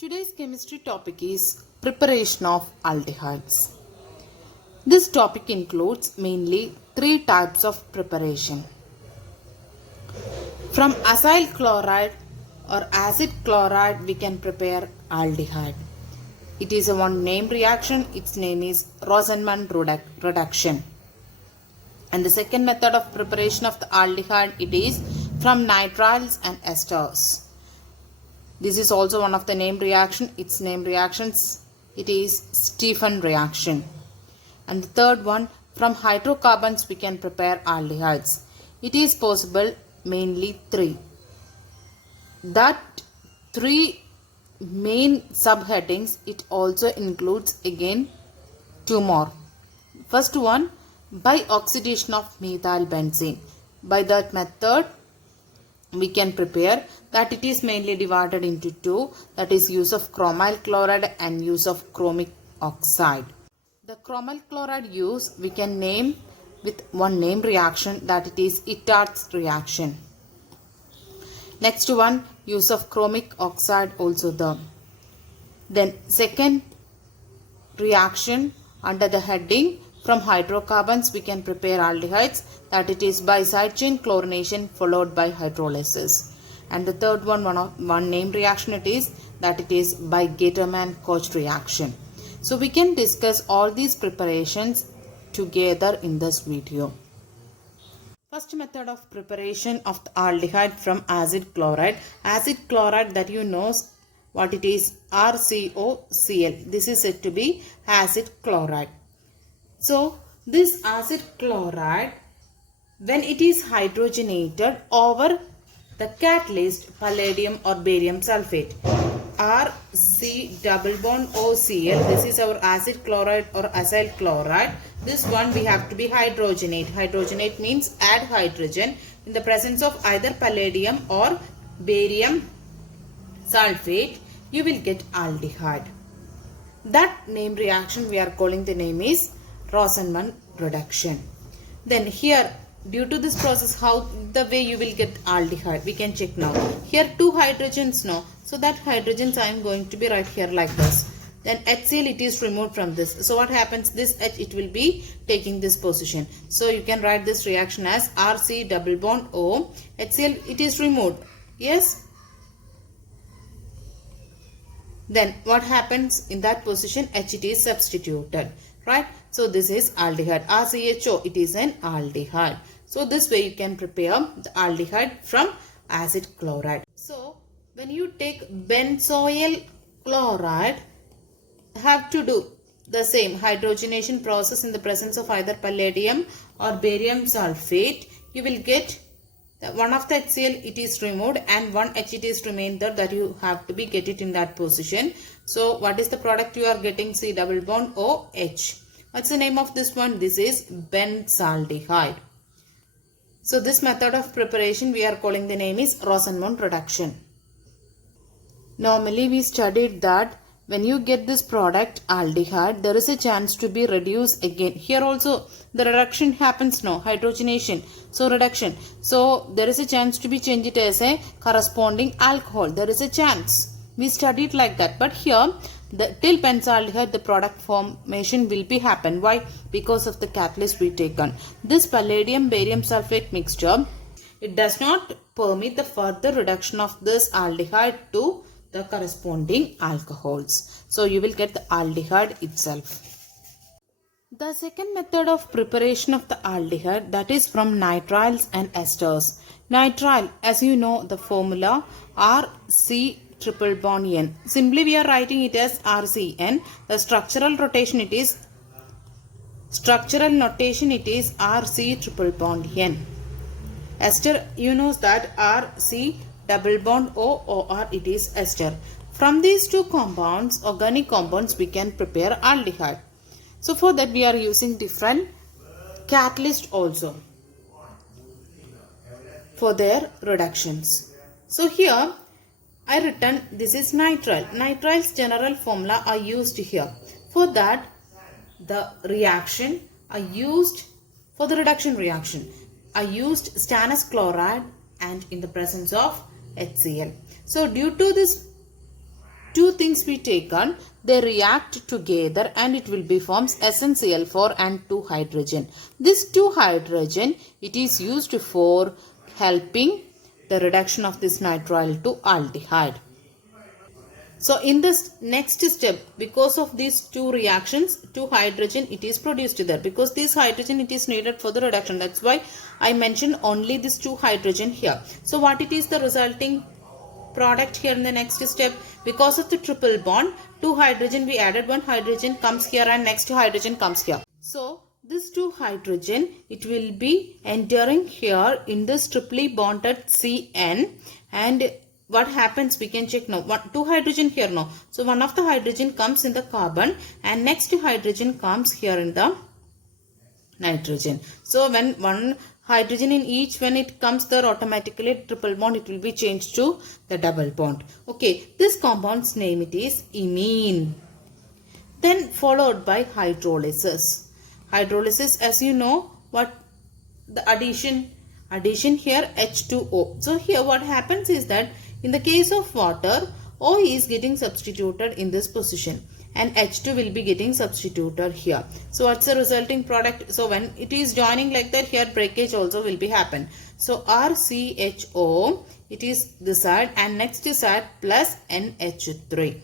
Today's chemistry topic is preparation of aldehydes. This topic includes mainly three types of preparation. From acyl chloride or acid chloride we can prepare aldehyde. It is a one name reaction. Its name is Rosenman reduction. And the second method of preparation of the aldehyde, it is from nitriles and esters. This is also one of the name reaction. Its name reactions, it is Stephan reaction. And the third one, from hydrocarbons we can prepare aldehydes. It is possible mainly three. That three main subheadings, it also includes again two more. First one, by oxidation of methyl benzene. By that method we can prepare that. It is mainly divided into two, that is use of chromyl chloride and use of chromic oxide. The chromyl chloride use we can name with one name reaction, that it is Itard's reaction. Next one, use of chromic oxide also there. Then second reaction under the heading from hydrocarbons we can prepare aldehydes, that it is by side chain chlorination followed by hydrolysis. And the third one name reaction, it is that it is by Gattermann-Koch reaction. So we can discuss all these preparations together in this video. First method of preparation of the aldehyde from acid chloride. Acid chloride, that you know what it is, RCOCl. This is said to be acid chloride. So this acid chloride, when it is hydrogenated over the catalyst palladium or barium sulfate, RC double bond OCl, this is our acid chloride or acyl chloride. This one we have to be hydrogenate. Hydrogenate means add hydrogen in the presence of either palladium or barium sulfate, you will get aldehyde. That name reaction we are calling, the name is Rosenman reduction. Then here, due to this process, how the way you will get aldehyde, we can check now. Here two hydrogens now, so that hydrogens I am going to be right here like this. Then HCl, it is removed from this. So what happens, this H, it will be taking this position. So you can write this reaction as RC double bond O. HCl, it is removed. Yes. Then what happens in that position, H, it is substituted. Right. So this is aldehyde. RCHO, it is an aldehyde. So this way you can prepare the aldehyde from acid chloride. So when you take benzoyl chloride, have to do the same hydrogenation process in the presence of either palladium or barium sulfate. You will get one of the HCl, it is removed, and one H, it is remained there, that you have to be get it in that position. So what is the product you are getting? C double bond OH. What's the name of this one? This is benzaldehyde. So this method of preparation we are calling, the name is Rosenman reduction. Normally we studied that when you get this product aldehyde, there is a chance to be reduced again. Here also the reduction happens now, hydrogenation. So reduction. So there is a chance to be changed it as a corresponding alcohol. There is a chance. We studied like that. But here, till benzaldehyde, the product formation will be happen. Why? Because of the catalyst we taken. This palladium barium sulfate mixture, it does not permit the further reduction of this aldehyde to the corresponding alcohols. So you will get the aldehyde itself. The second method of preparation of the aldehyde, that is from nitriles and esters. Nitrile, as you know the formula, RC triple bond N. Simply we are writing it as RCN. The structural notation it is RC triple bond N. Ester, you know that RC double bond OR, it is ester. From these two compounds, organic compounds, we can prepare aldehyde. So for that we are using different catalyst also for their reductions. So here I written, this is nitrile. Nitrile's general formula are used here. For that, the reaction are used for the reduction reaction. I used stannous chloride and in the presence of HCl. So due to this two things be taken, they react together and it will be forms SnCl4 and 2 hydrogen. This 2 hydrogen, it is used for helping the reduction of this nitrile to aldehyde. So in this next step, because of these two reactions, 2 hydrogen it is produced there. Because this hydrogen it is needed for the reduction. That's why I mentioned only this 2 hydrogen here. So what it is the resulting product here in the next step? Because of the triple bond, 2 hydrogen we added, 1 hydrogen comes here and next hydrogen comes here. So this 2 hydrogen it will be entering here in this triply bonded CN, and what happens we can check now. 2 hydrogen here now. So one of the hydrogen comes in the carbon and next hydrogen comes here in the nitrogen. So when one hydrogen in each, when it comes there, automatically triple bond it will be changed to the double bond. Okay, this compound's name it is imine. Then followed by hydrolysis. Hydrolysis, as you know, what the addition here H2O. So here what happens is that in the case of water, O is getting substituted in this position and H2 will be getting substituted here. So what's the resulting product? So when it is joining like that, here breakage also will be happen. So RCHO, it is this side and next side plus NH3.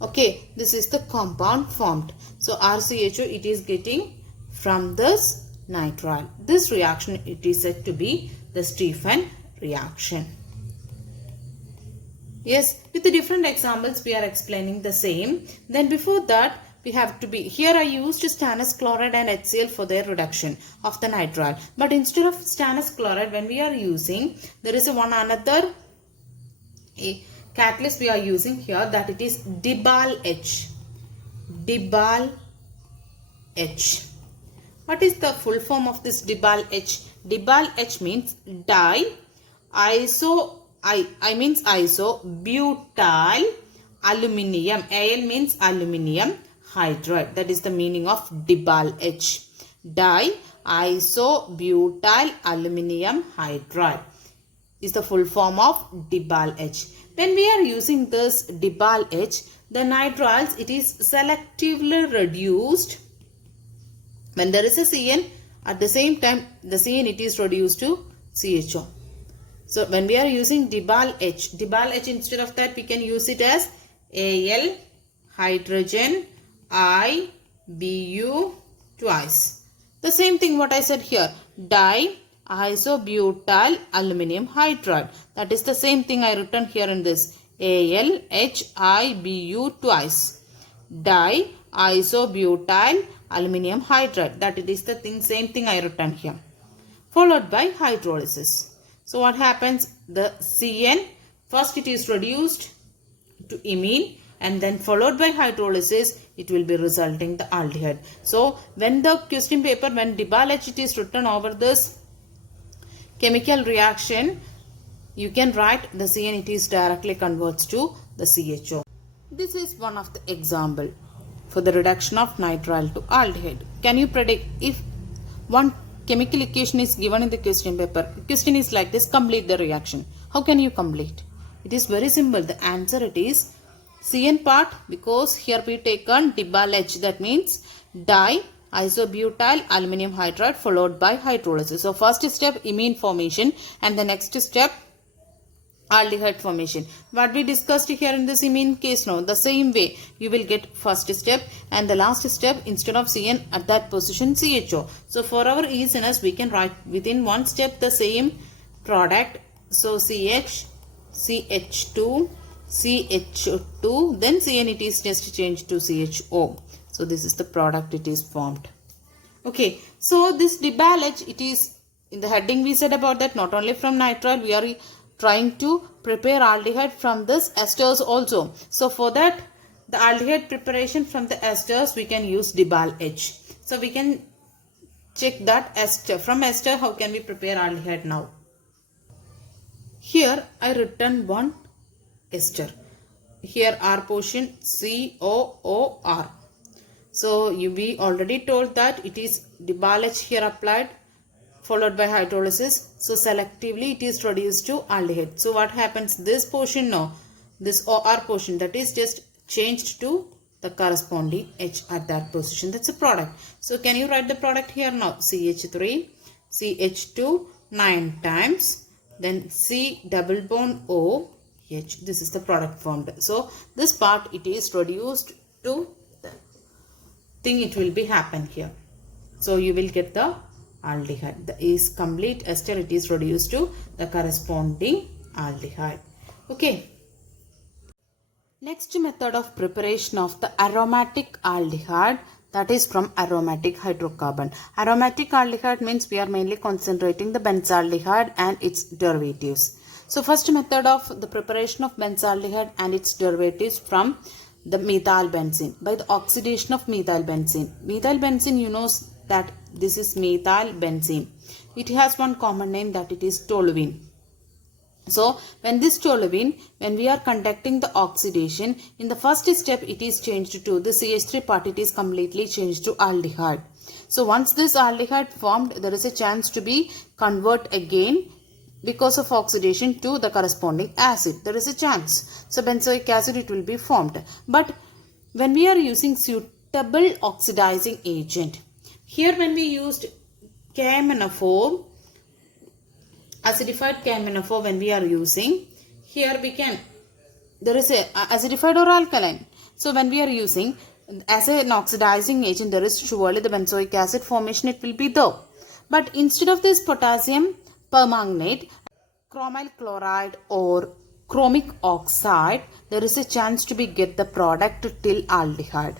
Okay, this is the compound formed. So RCHO it is getting from this nitrile. This reaction it is said to be the Stephan reaction. Yes, with the different examples we are explaining the same. Then before that we have to be, here I used stannous chloride and HCl for their reduction of the nitrile. But instead of stannous chloride, when we are using, there is one another catalyst we are using here, that it is Dibal H. Dibal H. What is the full form of this Dibal H? Dibal H means means isobutyl aluminium. Al means aluminium hydride. That is the meaning of Dibal H. Isobutyl aluminium hydride is the full form of Dibal H. When we are using this Dibal H, the nitriles it is selectively reduced. When there is a CN, at the same time the CN it is reduced to CHO. So when we are using Dibal H instead of that we can use it as Al hydrogen IBU twice. The same thing what I said here, diisobutyl aluminium hydride. That is the same thing I written here in this, AlHIBU twice. Diisobutyl aluminium hydride. That it is the same thing I written here. Followed by hydrolysis. So what happens? The CN, first it is reduced to imine and then followed by hydrolysis, it will be resulting the aldehyde. So when the question paper, when Dibal H it is written over this chemical reaction, you can write the CN it is directly converts to the CHO. This is one of the example for the reduction of nitrile to aldehyde. Can you predict if one chemical equation is given in the question paper? The question is like this, complete the reaction. How can you complete? It is very simple. The answer it is CN part, because here we taken Dibal H, that means diisobutyl aluminium hydride followed by hydrolysis. So first step imine formation and the next step aldehyde formation. What we discussed here in this imine case now, the same way you will get first step and the last step, instead of CN at that position CHO. So for our easiness we can write within one step the same product. So CH, CH2, CH2, then CN it is just changed to CHO. So this is the product it is formed. Okay, so this Dibal H, it is in the heading we said about that, not only from nitrile we are trying to prepare aldehyde from this esters also. So for that, the aldehyde preparation from the esters we can use Dibal H. So we can check that ester. From ester how can we prepare aldehyde now? Here I written one ester. Here R portion COOR. So we already told that it is Dibal H here applied followed by hydrolysis. So selectively it is reduced to aldehyde. So what happens? This portion now, this OR portion, that is just changed to the corresponding H at that position. That's a product. So can you write the product here now? CH3, CH2 9 times, then C double bond O, H. This is the product formed. So this part it is reduced to the thing, it will be happen here. So you will get the aldehyde. The is complete ester, it is reduced to the corresponding aldehyde. Okay. Next method of preparation of the aromatic aldehyde, that is from aromatic hydrocarbon. Aromatic aldehyde means we are mainly concentrating the benzaldehyde and its derivatives. So first method of the preparation of benzaldehyde and its derivatives from the methyl benzene by the oxidation of methyl benzene. Methyl benzene, you know that this is methyl benzene. It has one common name, that it is toluene. So when this toluene, when we are conducting the oxidation, in the first step it is changed to the CH3 part, it is completely changed to aldehyde. So once this aldehyde formed, there is a chance to be convert again because of oxidation to the corresponding acid. There is a chance. So benzoic acid it will be formed. But when we are using suitable oxidizing agent, here when we used KMnO4, acidified KMnO4, when we are using, here we can, there is a acidified or alkaline. So when we are using as an oxidizing agent, there is surely the benzoic acid formation, it will be there. But instead of this potassium permanganate, chromyl chloride or chromic oxide, there is a chance to be get the product till aldehyde.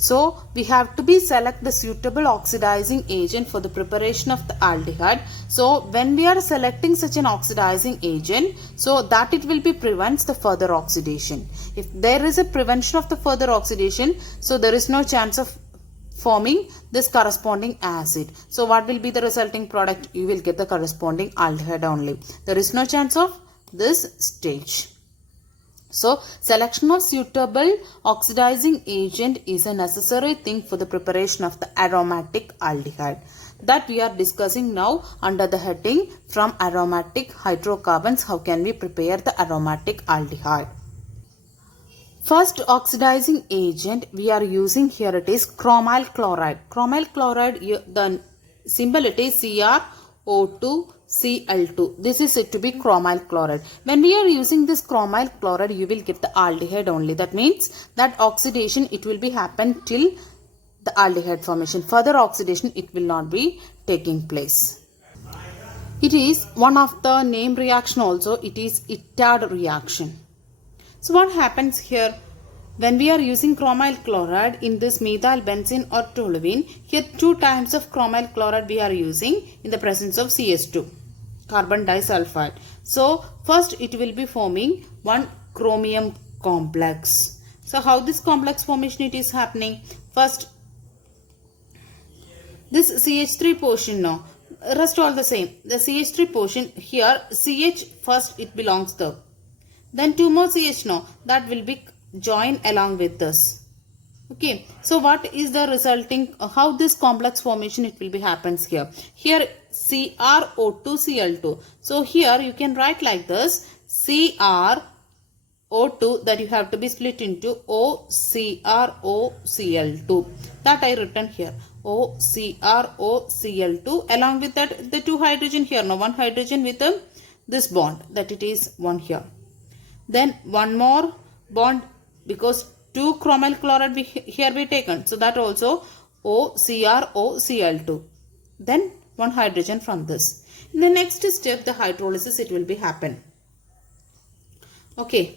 So we have to be select the suitable oxidizing agent for the preparation of the aldehyde. So when we are selecting such an oxidizing agent, so that it will be prevents the further oxidation. If there is a prevention of the further oxidation, so there is no chance of forming this corresponding acid. So what will be the resulting product? You will get the corresponding aldehyde only. There is no chance of this stage. So selection of suitable oxidizing agent is a necessary thing for the preparation of the aromatic aldehyde, that we are discussing now under the heading from aromatic hydrocarbons. How can we prepare the aromatic aldehyde? First oxidizing agent we are using here, it is chromyl chloride. Chromyl chloride, the symbol it is CrO2 Cl2. This is said to be chromyl chloride. When we are using this chromyl chloride, you will get the aldehyde only. That means that oxidation it will be happen till the aldehyde formation. Further oxidation it will not be taking place. It is one of the name reaction also. It is ITAD reaction. So what happens here? When we are using chromyl chloride in this methyl benzene or toluene, here 2 times of chromyl chloride we are using in the presence of CH2, carbon disulfide. So first it will be forming one chromium complex. So how this complex formation it is happening? First this CH3 portion now, rest all the same. The CH3 portion here, CH first it belongs there. Then 2 more CH now, that will be join along with this. Okay, so what is the resulting, how this complex formation it will be happens here? Here CrO2Cl2. So here you can write like this, CrO2 that you have to be split into OCrOCl2. That I written here, OCrOCl2. Along with that the 2 hydrogen here. Now 1 hydrogen with this bond, that it is 1 here. Then 1 more bond, because 2 chromyl chloride here we taken, so that also OCrOCl2. Then 1 hydrogen from this. In the next step, the hydrolysis it will be happen. Okay.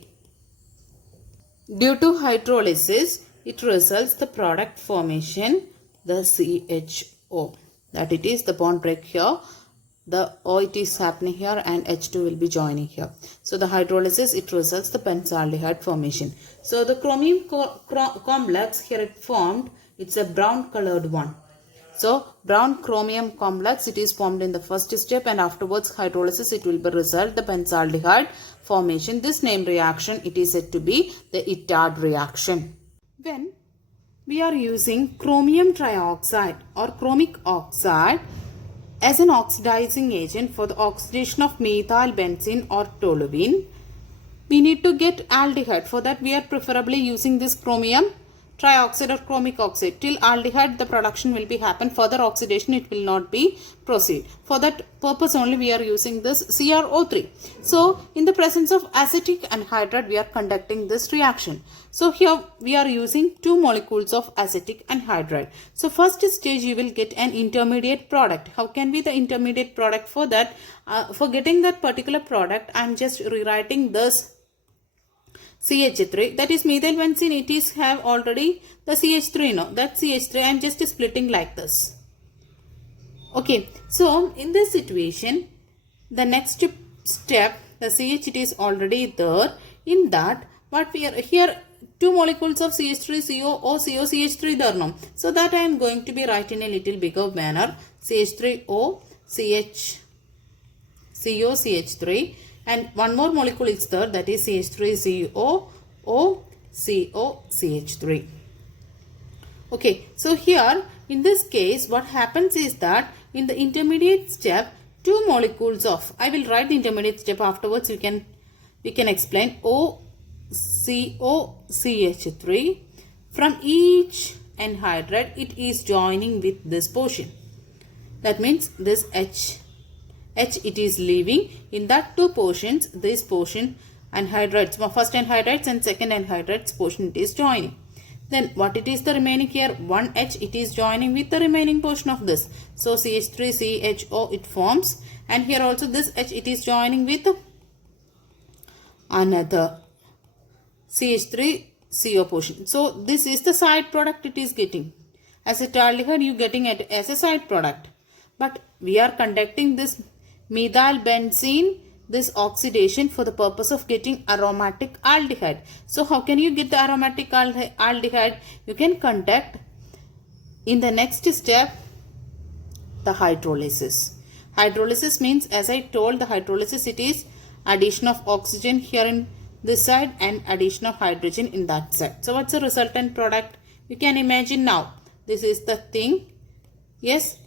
Due to hydrolysis, it results the product formation, the CHO. That it is the bond break here. The O it is happening here and H2 will be joining here. So the hydrolysis it results the benzaldehyde formation. So the chromium complex here it formed, it's a brown colored one. So brown chromium complex it is formed in the first step, and afterwards hydrolysis it will be result the benzaldehyde formation. This name reaction it is said to be the ITAD reaction. When we are using chromium trioxide or chromic oxide as an oxidizing agent for the oxidation of methyl benzene or toluene, we need to get aldehyde. For that we are preferably using this chromium trioxide or chromic oxide. Till aldehyde the production will be happen. Further oxidation it will not be proceed. For that purpose only we are using this CrO3. So in the presence of acetic anhydride we are conducting this reaction. So here we are using 2 molecules of acetic anhydride. So first stage you will get an intermediate product. How can be the intermediate product? For that for getting that particular product I am just rewriting this CH3, that is methyl benzene. It is have already the CH3 now. That CH3 I am just splitting like this. Okay, so in this situation the next step, the CH it is already there. In that what we are here 2 molecules of CH3CO CH3 there now. So that I am going to be write in a little bigger manner. CH3O CH3 and one more molecule is there, that is CH3CO CH3. Okay, so here in this case what happens is that in the intermediate step 2 molecules of, I will write the intermediate step, afterwards we can explain, OCOCH3, from each anhydride it is joining with this portion. That means this H it is leaving. In that 2 portions, this portion anhydrides, first anhydrides and second anhydrides portion it is joining. Then what it is the remaining here, 1 H it is joining with the remaining portion of this. So CH3CHO it forms, and here also this H it is joining with another CH3CO portion. So this is the side product it is getting. Acetaldehyde you getting it as a side product. But we are conducting this methyl benzene, this oxidation for the purpose of getting aromatic aldehyde. So how can you get the aromatic aldehyde? You can conduct in the next step the hydrolysis. Hydrolysis means, as I told, the hydrolysis it is addition of oxygen here in this side and addition of hydrogen in that side. So what's the resultant product? You can imagine now. This is the thing. Yes,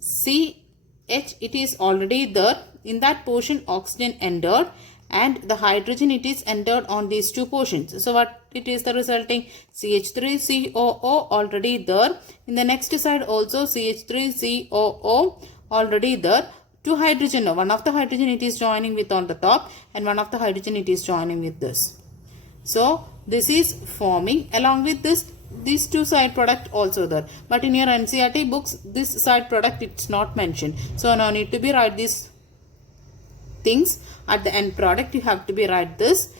CH it is already there. In that portion oxygen entered and the hydrogen it is entered on these 2 portions. So what it is the resulting? CH3COO already there. In the next side also CH3COO already there. 2 hydrogen. One of the hydrogen it is joining with on the top and one of the hydrogen it is joining with this. So this is forming along with this, these 2 side product also there. But in your NCERT books this side product it's not mentioned. So now need to be write these things. At the end product you have to be write this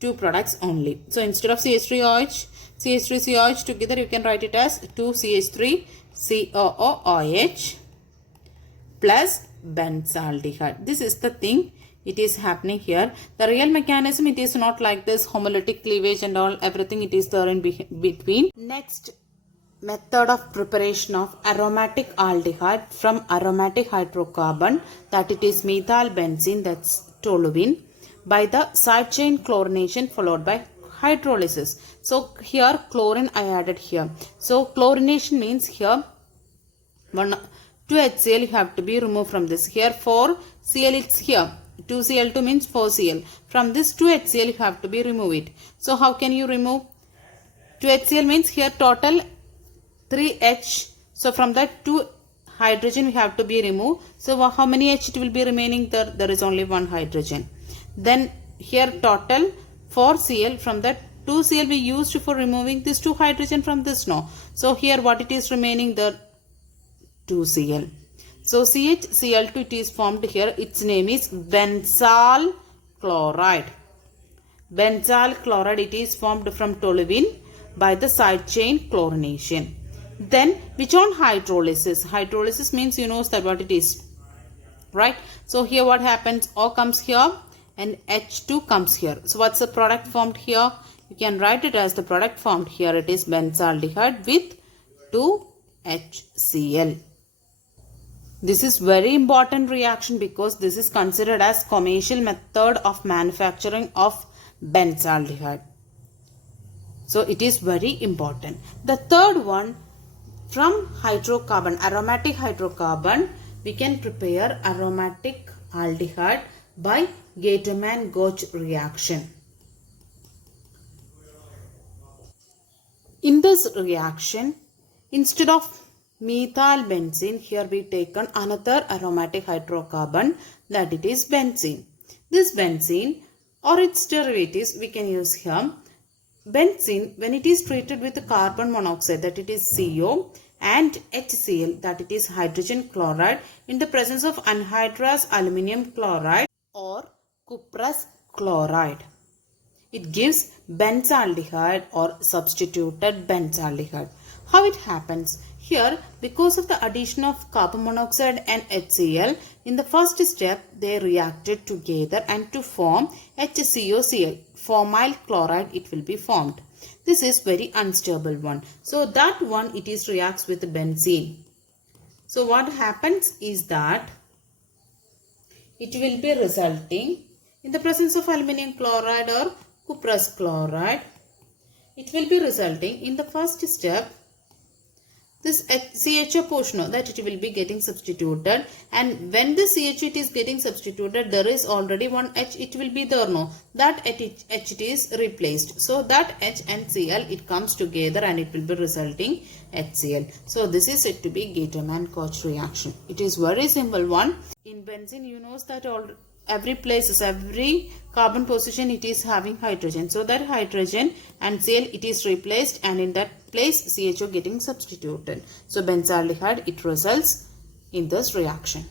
2 products only. So instead of CH3OH, CH3COH together you can write it as 2CH3COOH plus benzaldehyde. This is the thing it is happening here. The real mechanism it is not like this homolytic cleavage and all, everything it is there in between. Next method of preparation of aromatic aldehyde from aromatic hydrocarbon, that it is methyl benzene, that's toluene, by the side chain chlorination followed by hydrolysis. So here chlorine I added here. So chlorination means here 2 HCl you have to be removed from this. Here 4 Cl it's here. 2Cl2 means 4Cl. From this 2 HCl you have to be remove it. So how can you remove? 2 HCl means here total 3 H. So from that 2 hydrogen we have to be removed. So how many H it will be remaining there? There is only 1 hydrogen. Then here total 4 Cl. From that 2 Cl we used for removing this 2 hydrogen from this now. So here what it is remaining there? 2 Cl. So CHCl2 it is formed here. Its name is benzyl chloride. Benzyl chloride it is formed from toluene by the side chain chlorination. Then which on hydrolysis? Hydrolysis means you know that what it is, right? So here what happens? O comes here and H2 comes here. So what's the product formed here? You can write it as the product formed here. It is benzaldehyde with 2 HCl. This is very important reaction because this is considered as commercial method of manufacturing of benzaldehyde. So it is very important. The third one, from hydrocarbon, aromatic hydrocarbon, we can prepare aromatic aldehyde by Gateman-Gotch reaction. In this reaction, instead of methyl benzene, here we taken another aromatic hydrocarbon, that it is benzene. This benzene or its derivatives we can use here. Benzene, when it is treated with carbon monoxide, that it is CO, and HCl, that it is hydrogen chloride, in the presence of anhydrous aluminum chloride or cuprous chloride, it gives benzaldehyde or substituted benzaldehyde. How it happens? Here, because of the addition of carbon monoxide and HCl, in the first step, they reacted together and to form HCOCl, formyl chloride, it will be formed. This is very unstable one. So, that one, it is reacts with benzene. So, what happens is that it will be resulting in the presence of aluminum chloride or cuprous chloride. It will be resulting in the first step, this CHO portion, that it will be getting substituted, and when the CHO it is getting substituted, there is already one H, it will be there, no, that H it is replaced. So that H and Cl, it comes together and it will be resulting HCl. So this is said to be Gattermann-Koch reaction. It is very simple one. In benzene, you know that every carbon position it is having hydrogen. So that hydrogen and Cl it is replaced, and in that place CHO getting substituted. So benzaldehyde, it results in this reaction.